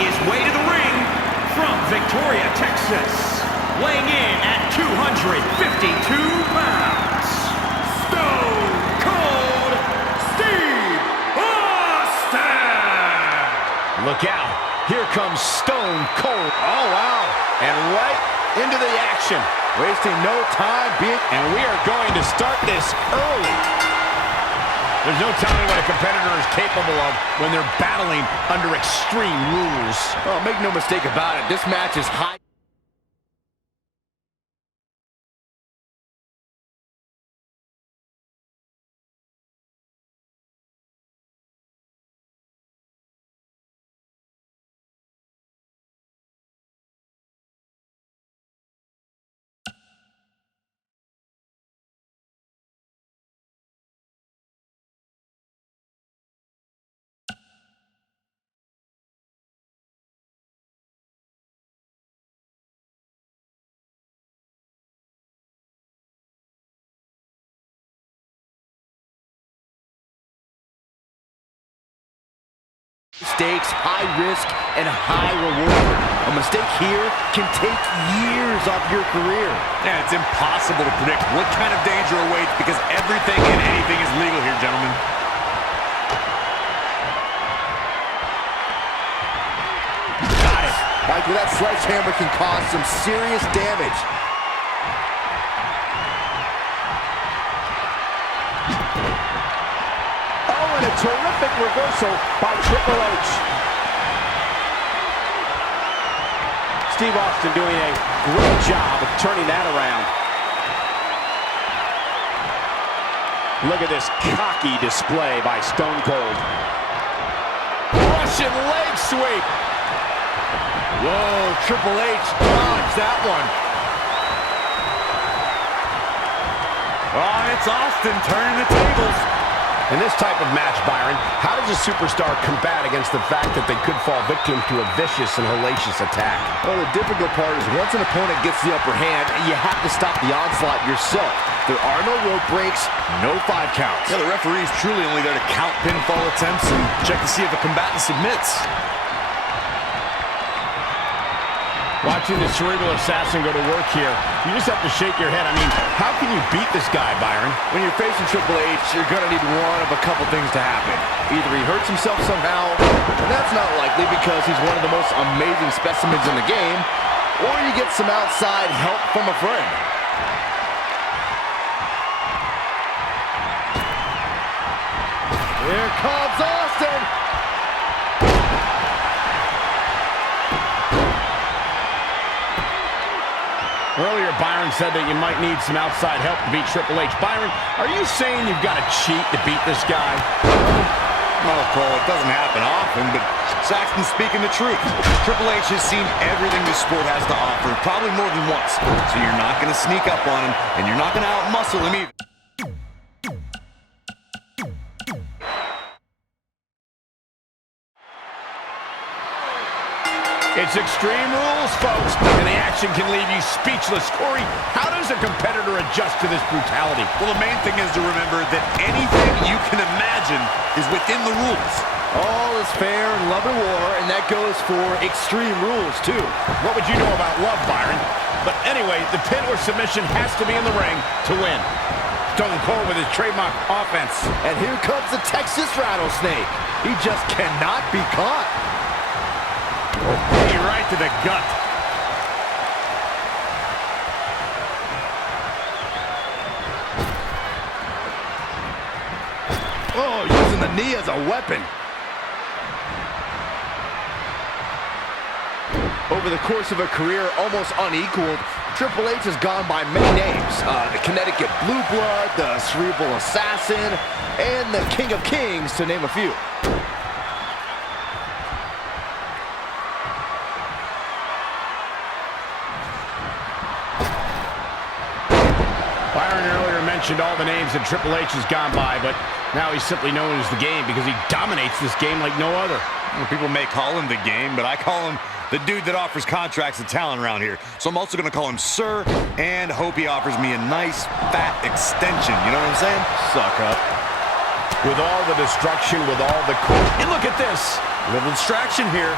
his way to the ring from Victoria, Texas, weighing in at 252 pounds, Stone Cold Steve Austin! Look out. Here comes Stone Cold. Oh, wow. And right into the action. Wasting no time, and we are going to start this early. There's no telling what a competitor is capable of when they're battling under extreme rules. Oh, make no mistake about it. This match is high. Stakes, high risk, and high reward. A mistake here can take years off your career. Yeah, it's impossible to predict what kind of danger awaits because everything and anything is legal here, gentlemen. Got it. Michael, that sledgehammer can cause some serious damage. A terrific reversal by Triple H. Steve Austin doing a great job of turning that around. Look at this cocky display by Stone Cold. Russian leg sweep. Whoa, Triple H dodged that one. Oh, it's Austin turning the tables. In this type of match, Byron, how does a superstar combat against the fact that they could fall victim to a vicious and hellacious attack? Well, the difficult part is once an opponent gets the upper hand, you have to stop the onslaught yourself. There are no rope breaks, no 5 counts. Yeah, the referee's truly only there to count pinfall attempts and check to see if a combatant submits. Watching the cerebral assassin go to work here, you just have to shake your head. I mean, how can you beat this guy, Byron? When you're facing Triple H, you're going to need one of a couple things to happen. Either he hurts himself somehow, and that's not likely because he's one of the most amazing specimens in the game, or you get some outside help from a friend. Here comes Austin! Earlier, Byron said that you might need some outside help to beat Triple H. Byron, are you saying you've got to cheat to beat this guy? Well, Cole, it doesn't happen often, but Saxton's speaking the truth. Triple H has seen everything this sport has to offer, probably more than once. So you're not going to sneak up on him, and you're not going to out-muscle him either. It's Extreme Rules, folks, and the action can leave you speechless. Corey, how does a competitor adjust to this brutality? Well, the main thing is to remember that anything you can imagine is within the rules. All is fair in love and war, and that goes for Extreme Rules, too. What would you know about love, Byron? But anyway, the pin or submission has to be in the ring to win. Stone Cold with his trademark offense. And here comes the Texas Rattlesnake. He just cannot be caught. Right to the gut. Oh, using the knee as a weapon. Over the course of a career almost unequaled, Triple H has gone by many names. The Connecticut Blue Blood, the Cerebral Assassin, and the King of Kings, to name a few. Byron earlier mentioned all the names that Triple H has gone by, but now he's simply known as the Game because he dominates this game like no other. Well, people may call him the Game, but I call him the dude that offers contracts and talent around here. So I'm also going to call him Sir, and hope he offers me a nice, fat extension. You know what I'm saying? Suck up. With all the destruction, with all the... And look at this. A little distraction here.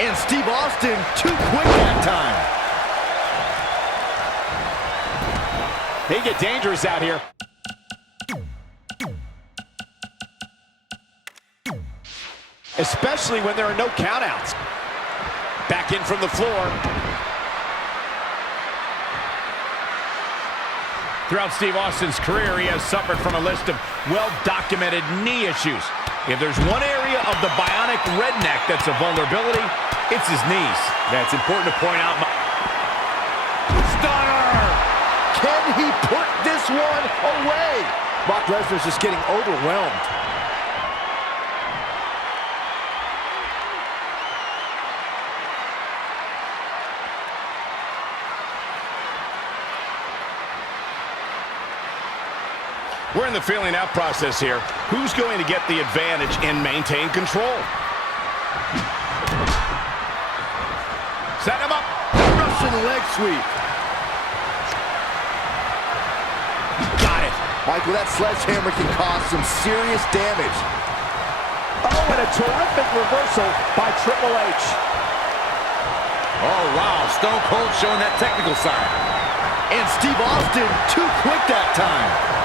And Steve Austin, too quick that time. They get dangerous out here. Especially when there are no countouts. Back in from the floor. Throughout Steve Austin's career, he has suffered from a list of well-documented knee issues. If there's one area of the bionic redneck that's a vulnerability, it's his knees. That's important to point out. Stunner! Can he put this one away? Brock Lesnar's just getting overwhelmed. We're in the feeling out process here. Who's going to get the advantage and maintain control? Set him up. Russian leg sweep. Got it. Michael, that sledgehammer can cause some serious damage. Oh, and a terrific reversal by Triple H. Oh, wow. Stone Cold showing that technical side. And Steve Austin, too quick that time.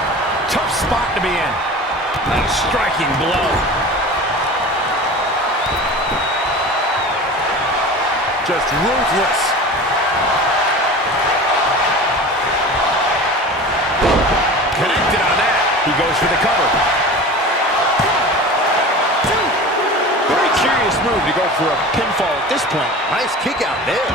Tough spot to be in. A striking blow. Just ruthless. Connected on that. He goes for the cover. Very curious move to go for a pinfall at this point. Nice kick out there.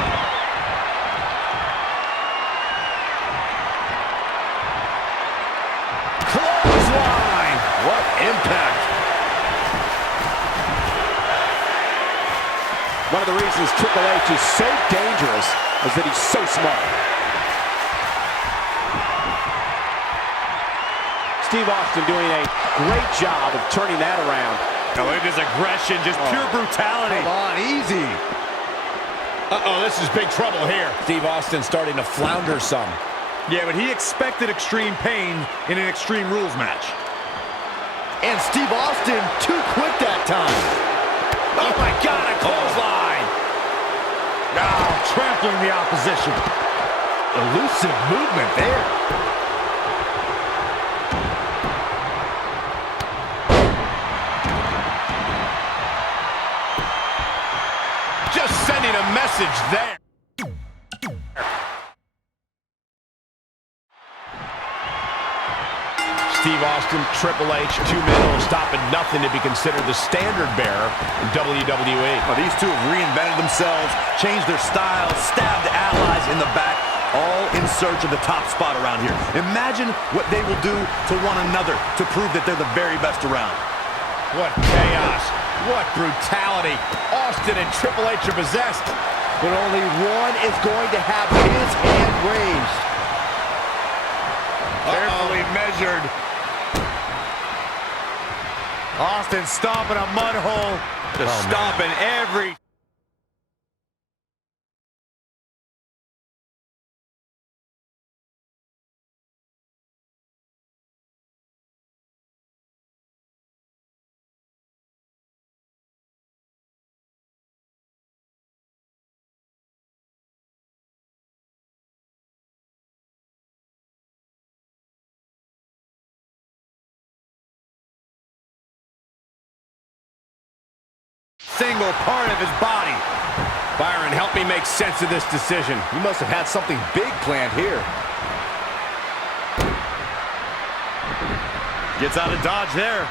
Clothesline. What impact. One of the reasons Triple H is so dangerous is that he's so smart. Steve Austin doing a great job of turning that around. Now look at his aggression, just pure brutality. Come on, easy. Uh-oh, this is big trouble here. Steve Austin starting to flounder some. Yeah, but he expected extreme pain in an Extreme Rules match. And Steve Austin, too quick that time. Oh my God, a clothesline. Now trampling the opposition. Elusive movement there. Just sending a message there. Steve Austin, Triple H, two men who are stopping nothing to be considered the standard bearer in WWE. Well, these two have reinvented themselves, changed their style, stabbed allies in the back, all in search of the top spot around here. Imagine what they will do to one another to prove that they're the very best around. What chaos. What brutality. Austin and Triple H are possessed. But only one is going to have his hand raised. Carefully measured. Austin stomping a mud hole. Just stomping every... single part of his body. Byron, help me make sense of this decision. You must have had something big planned here. Gets out of dodge there.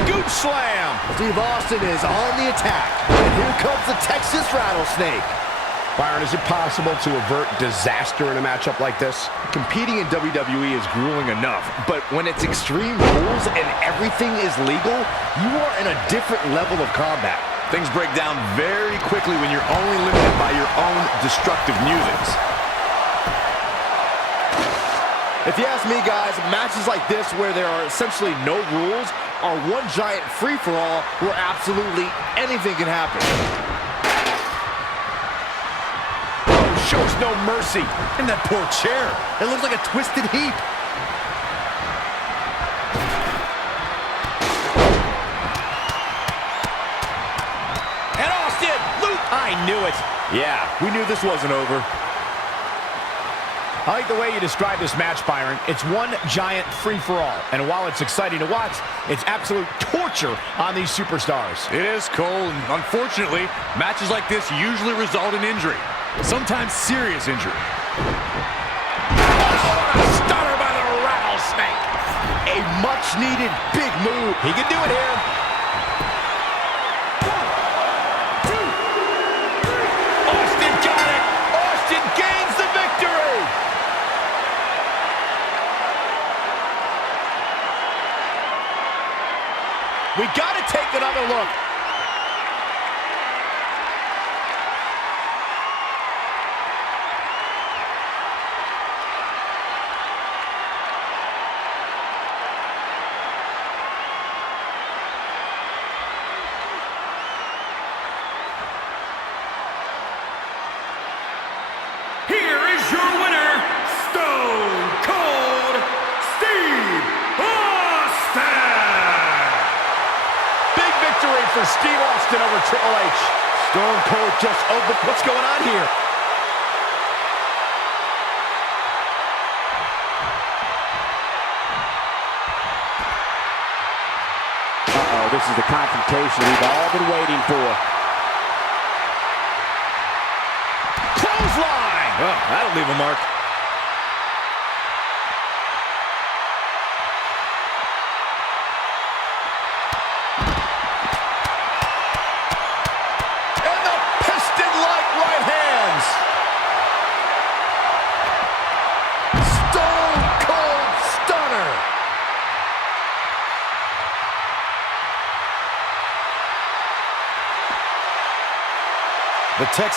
Scoop slam. Steve Austin is on the attack. And here comes the Texas Rattlesnake. Byron, is it possible to avert disaster in a matchup like this? Competing in WWE is grueling enough, but when it's Extreme Rules and everything is legal, you are in a different level of combat. Things break down very quickly when you're only limited by your own destructive musics. If you ask me, guys, matches like this where there are essentially no rules are one giant free-for-all where absolutely anything can happen. Shows no mercy. And that poor chair. It looks like a twisted heap. And Austin, Luke. I knew it. Yeah, we knew this wasn't over. I like the way you describe this match, Byron. It's one giant free-for-all. And while it's exciting to watch, it's absolute torture on these superstars. It is, Cole, and unfortunately, matches like this usually result in injury. Sometimes serious injury. Oh, a stunner by the rattlesnake. A much-needed big move. He can do it here. 1, 2, 3. Austin got it. Austin gains the victory. We got to take another look. Here is your winner, Stone Cold Steve Austin! Big victory for Steve Austin over Triple H. Stone Cold just opened. What's going on here? Uh-oh, this is the confrontation we've all been waiting for. Clothesline! Oh, that'll leave a mark. And the piston-like right hands. Stone Cold Stunner. The Texas